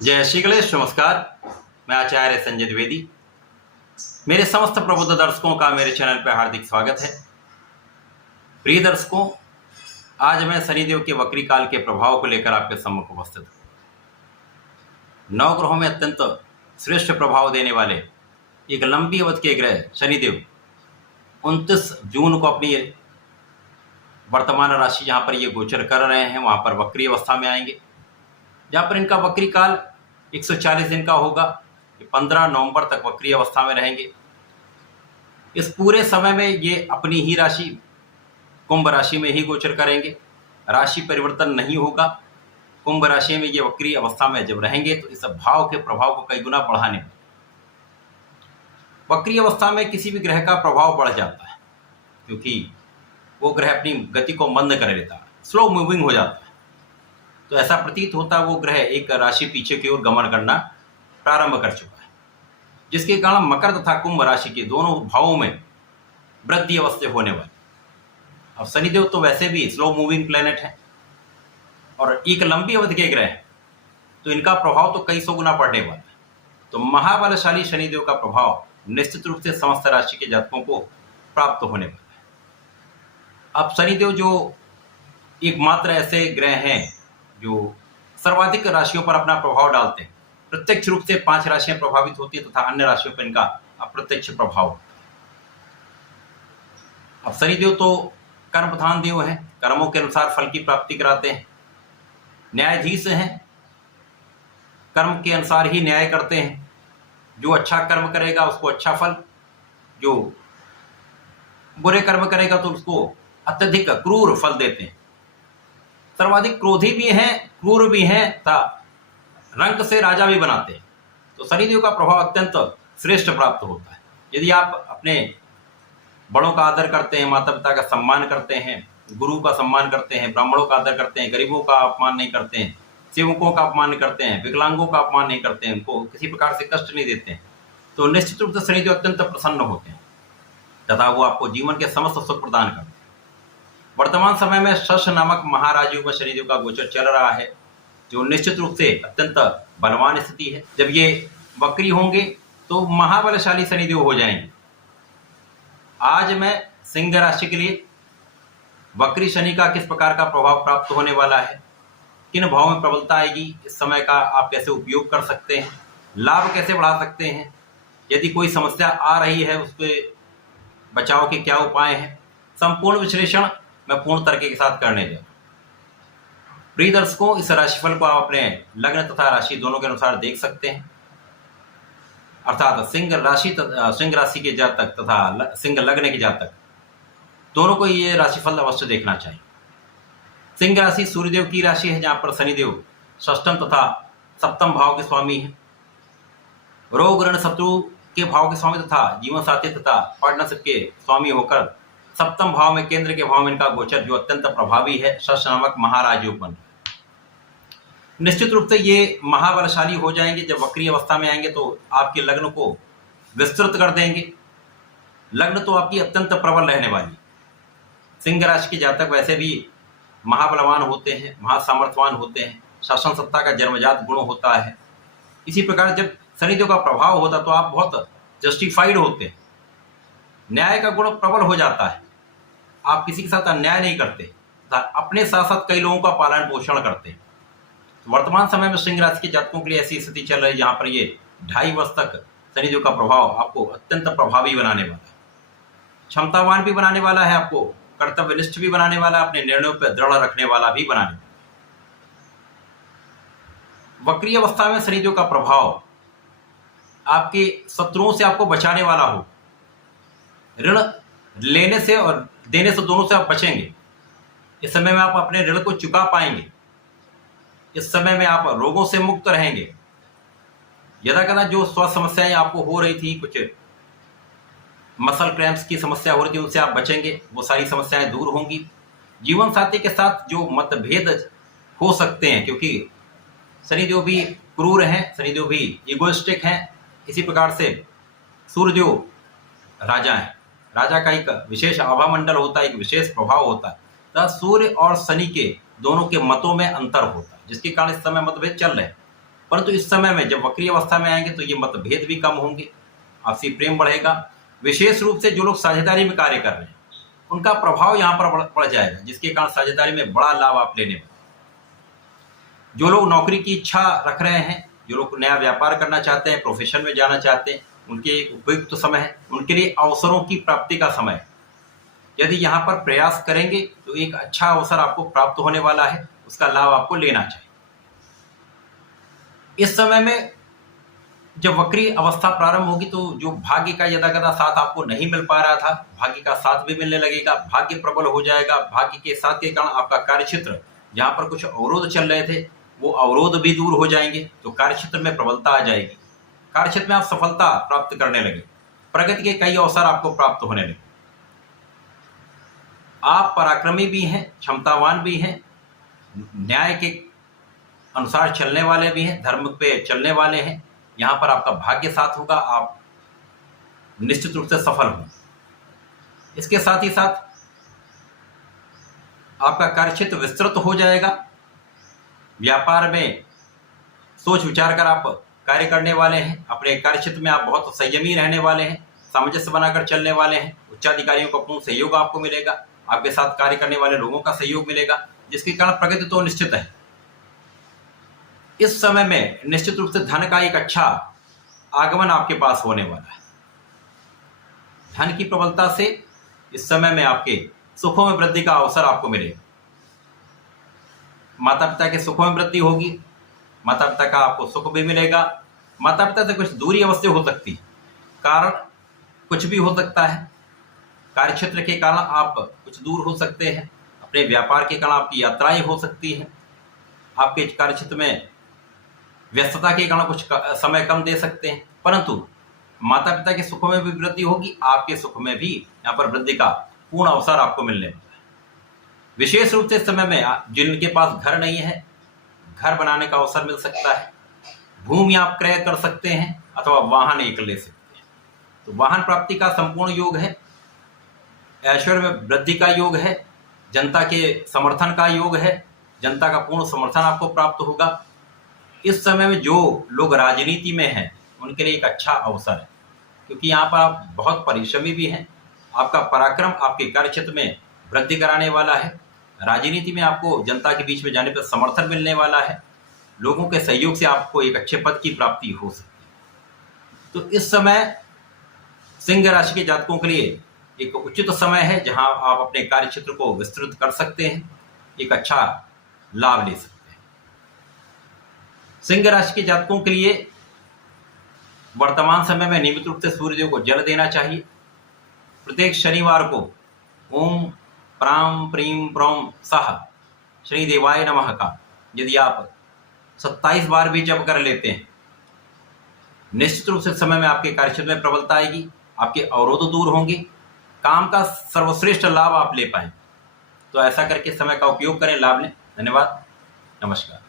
जय श्री गणेश। नमस्कार। मैं आचार्य संजय द्विवेदी। मेरे समस्त प्रबुद्ध दर्शकों का मेरे चैनल पर हार्दिक स्वागत है। प्रिय दर्शकों, आज मैं शनिदेव के वक्री काल के प्रभाव को लेकर आपके सम्मुख उपस्थित हूँ। नौ ग्रहों में अत्यंत श्रेष्ठ प्रभाव देने वाले एक लंबी अवधि के ग्रह शनिदेव 29 जून को अपनी वर्तमान राशि जहाँ पर ये गोचर कर रहे हैं वहाँ पर वक्री अवस्था में आएंगे, जहाँ पर इनका वक्री काल 140 दिन का होगा। ये 15 नवंबर तक वक्री अवस्था में रहेंगे। इस पूरे समय में ये अपनी ही राशि कुंभ राशि में ही गोचर करेंगे। राशि परिवर्तन नहीं होगा। कुंभ राशि में ये वक्री अवस्था में जब रहेंगे तो इस भाव के प्रभाव को कई गुना बढ़ाने में, वक्री अवस्था में किसी भी ग्रह का प्रभाव बढ़ जाता है क्योंकि वो ग्रह अपनी गति को मंद कर लेता है, स्लो मूविंग हो जाता है। तो ऐसा प्रतीत होता है वो ग्रह एक राशि पीछे की ओर गमन करना प्रारंभ कर चुका है, जिसके कारण मकर तथा कुंभ राशि के दोनों भावों में वृद्धि अवस्था होने वाली। अब शनिदेव तो वैसे भी स्लो मूविंग प्लेनेट है और एक लंबी अवधि के ग्रह है, तो इनका प्रभाव तो कई सौ गुना बढ़ने वाला है। तो महाबलशाली शनिदेव का प्रभाव निश्चित रूप से समस्त राशि के जातकों को प्राप्त होने वाला है। अब शनिदेव जो एकमात्र ऐसे ग्रह हैं जो सर्वाधिक राशियों पर अपना प्रभाव डालते हैं। प्रत्यक्ष रूप से 5 राशियां प्रभावित होती है तथा अन्य राशियों पर इनका अप्रत्यक्ष प्रभाव होता है। अब शनिदेव तो कर्म प्रधान देव हैं, कर्मों के अनुसार फल की प्राप्ति कराते हैं। न्यायाधीश हैं, कर्म के अनुसार ही न्याय करते हैं। जो अच्छा कर्म करेगा उसको अच्छा फल, जो बुरे कर्म करेगा तो उसको अत्यधिक क्रूर फल देते हैं। सर्वाधिक क्रोधी भी हैं, क्रूर भी हैं तथा रंग से राजा भी बनाते हैं। तो शनिदेव का प्रभाव अत्यंत श्रेष्ठ प्राप्त होता है। यदि आप अपने बड़ों का आदर करते हैं, माता पिता का सम्मान करते हैं, गुरु का सम्मान करते हैं, ब्राह्मणों का आदर करते हैं, गरीबों का अपमान नहीं करते हैं, सेवकों का अपमान नहीं करते हैं, विकलांगों का अपमान नहीं करते हैं, उनको किसी प्रकार से कष्ट नहीं देते हैं, तो निश्चित रूप से शनिदेव अत्यंत प्रसन्न होते हैं तथा वो आपको जीवन के समस्त सुख प्रदान करते हैं। वर्तमान समय में शश नामक महाराजयोग में शनिदेव का गोचर चल रहा है, जो निश्चित रूप से अत्यंत बलवान स्थिति है। जब ये वक्री होंगे तो महाबलशाली शनिदेव हो जाएंगे। आज मैं सिंह राशि के लिए वक्री शनि का किस प्रकार का प्रभाव प्राप्त होने वाला है, किन भाव में प्रबलता आएगी, इस समय का आप कैसे उपयोग कर सकते हैं, लाभ कैसे बढ़ा सकते हैं, यदि कोई समस्या आ रही है उसके बचाव के क्या उपाय हैं, संपूर्ण विश्लेषण मैं पूर्ण तरीके के साथ करने जा रहा हूं। प्रिय दर्शकों, इस राशिफल को आप अपने लग्न तथा राशि दोनों के अनुसार देख सकते हैं। अर्थात सिंह राशि के जातक तथा सिंह लग्न के जातक दोनों को ये राशिफल अवश्य देखना चाहिए। सिंह राशि सूर्यदेव की राशि है, जहां पर शनिदेव षष्ठम तथा सप्तम भाव के स्वामी है। रोग ऋण शत्रु के भाव के स्वामी तथा जीवन साथी तथा पार्टनरशिप के स्वामी होकर सप्तम भाव में, केंद्र के भाव में इनका गोचर जो अत्यंत प्रभावी है, शश नामक महाराजयोग बन। निश्चित रूप से ये महाबलशाली हो जाएंगे। जब वक्री अवस्था में आएंगे तो आपके लग्न को विस्तृत कर देंगे। लग्न तो आपकी अत्यंत प्रबल रहने वाली। सिंह राशि के जातक वैसे भी महाबलवान होते हैं, महासामर्थ्यवान होते हैं, शासन सत्ता का जन्मजात गुण होता है। इसी प्रकार जब शनिदेव का प्रभाव होता तो आप बहुत जस्टिफाइड होते हैं, न्याय का गुण प्रबल हो जाता है, आप किसी के साथ अन्याय नहीं करते, अपने साथ साथ कई लोगों का पालन पोषण करते हैं। तो वर्तमान समय में सिंह राशि के जातकों के लिए ऐसी स्थिति चल रही है जहां पर ये 2.5 वर्ष तक शनिदेव का प्रभाव आपको अत्यंत प्रभावी बनाने वाला है, क्षमतावान भी बनाने वाला है, आपको कर्तव्यनिष्ठ भी बनाने वाला है, अपने निर्णयों पर दृढ़ रखने वाला भी बनाने वाला है। वक्री अवस्था में शनिदेव का प्रभाव आपके शत्रुओं से आपको बचाने वाला हो। ऋण लेने से और देने से दोनों से आप बचेंगे। इस समय में आप अपने ऋण को चुका पाएंगे। इस समय में आप रोगों से मुक्त रहेंगे। यदा कदा जो स्वास्थ्य समस्याएं आपको हो रही थी, कुछ मसल क्रैम्प्स की समस्या हो रही थी, उनसे आप बचेंगे, वो सारी समस्याएं दूर होंगी। जीवन साथी के साथ जो मतभेद हो सकते हैं, क्योंकि शनिदेव भी क्रूर हैं, शनिदेव भी इगोइस्टिक हैं, इसी प्रकार से सूर्यदेव राजा हैं। राजा का एक विशेष आभा मंडल होता है, एक विशेष प्रभाव होता है। सूर्य और शनि के दोनों के मतों में अंतर होता है, जिसके कारण इस समय मतभेद चल रहे हैं। परंतु इस समय में जब वक्री अवस्था में आएंगे तो ये मतभेद भी कम होंगे, आपसी प्रेम बढ़ेगा। विशेष रूप से जो लोग साझेदारी में कार्य कर रहे हैं उनका प्रभाव यहाँ पर बढ़ जाएगा, जिसके कारण साझेदारी में बड़ा लाभ आप लेने वाले। जो लोग नौकरी की इच्छा रख रहे हैं, जो लोग नया व्यापार करना चाहते हैं, प्रोफेशन में जाना चाहते हैं, उनके उपयुक्त समय है, उनके लिए अवसरों की प्राप्ति का समय है। यदि यहाँ पर प्रयास करेंगे तो एक अच्छा अवसर आपको प्राप्त होने वाला है, उसका लाभ आपको लेना चाहिए। इस समय में जब वक्री अवस्था प्रारंभ होगी तो जो भाग्य का यदाकदा साथ आपको नहीं मिल पा रहा था, भाग्य का साथ भी मिलने लगेगा, भाग्य प्रबल हो जाएगा। भाग्य के साथ के कारण आपका कार्यक्षेत्र जहाँ पर कुछ अवरोध चल रहे थे वो अवरोध भी दूर हो जाएंगे, तो कार्यक्षेत्र में प्रबलता आ जाएगी। कार्यक्षेत्र में आप सफलता प्राप्त करने लगे, प्रगति के कई अवसर आपको प्राप्त होने लगे। आप पराक्रमी भी हैं, क्षमतावान भी हैं, न्याय के अनुसार चलने वाले भी हैं, धर्म पे चलने वाले हैं। यहाँ पर आपका भाग्य साथ होगा, आप निश्चित रूप से सफल होंगे। इसके साथ ही साथ आपका कार्यक्षेत्र विस्तृत हो जाएगा। व्यापार में सोच विचार कर आप कार्य करने वाले हैं। अपने कार्यक्षेत्र में आप बहुत संयमी रहने वाले हैं, सामंजस्य बनाकर चलने वाले हैं। उच्चाधिकारियों का पूर्ण सहयोग आपको मिलेगा, आपके साथ कार्य करने वाले लोगों का सहयोग मिलेगा, जिसके कारण प्रगति तो निश्चित है। इस समय में निश्चित रूप से धन का एक अच्छा आगमन आपके पास होने वाला है। धन की प्रबलता से इस समय में आपके सुखों में वृद्धि का अवसर आपको मिलेगा। माता पिता के सुखों में वृद्धि होगी, माता पिता का आपको सुख भी मिलेगा। माता पिता से कुछ दूरी अवश्य हो सकती है, कारण कुछ भी हो सकता है। कार्यक्षेत्र के कारण आप कुछ दूर हो सकते हैं, अपने व्यापार के कारण आपकी यात्राएं हो सकती हैं, आपके कार्यक्षेत्र में व्यस्तता के कारण कुछ समय कम दे सकते हैं, परंतु माता पिता के सुखों में भी वृद्धि होगी, आपके सुख में भी यहाँ पर वृद्धि का पूर्ण अवसर आपको मिलने वाला है। विशेष रूप से इस समय में जिनके पास घर नहीं है, घर बनाने का अवसर मिल सकता है। भूमि आप क्रय कर सकते हैं अथवा वाहन एक ले सकते हैं, तो वाहन प्राप्ति का संपूर्ण योग है। ऐश्वर्य में वृद्धि का योग है, जनता के समर्थन का योग है, जनता का पूर्ण समर्थन आपको प्राप्त होगा। इस समय में जो लोग राजनीति में हैं उनके लिए एक अच्छा अवसर है, क्योंकि यहाँ पर आप बहुत परिश्रमी भी हैं। आपका पराक्रम आपके कार्यक्षेत्र में वृद्धि कराने वाला है। राजनीति में आपको जनता के बीच में जाने पर समर्थन मिलने वाला है, लोगों के सहयोग से आपको एक अच्छे पद की प्राप्ति हो सकती है। तो इस समय सिंह राशि के जातकों के लिए एक उचित समय है, जहां आप अपने कार्यक्षेत्र को विस्तृत कर सकते हैं, एक अच्छा लाभ ले सकते हैं। सिंह राशि के जातकों के लिए वर्तमान समय में नियमित रूप से सूर्यदेव को जल देना चाहिए। प्रत्येक शनिवार को ओम प्राम प्रीम प्रौम सह श्री देवाय नमः का यदि आप 27 बार भी जप कर लेते हैं, निश्चित रूप से समय में आपके कार्यक्षेत्र में प्रबलता आएगी, आपके अवरोध दूर होंगे, काम का सर्वश्रेष्ठ लाभ आप ले पाएंगे। तो ऐसा करके समय का उपयोग करें, लाभ लें। धन्यवाद, नमस्कार।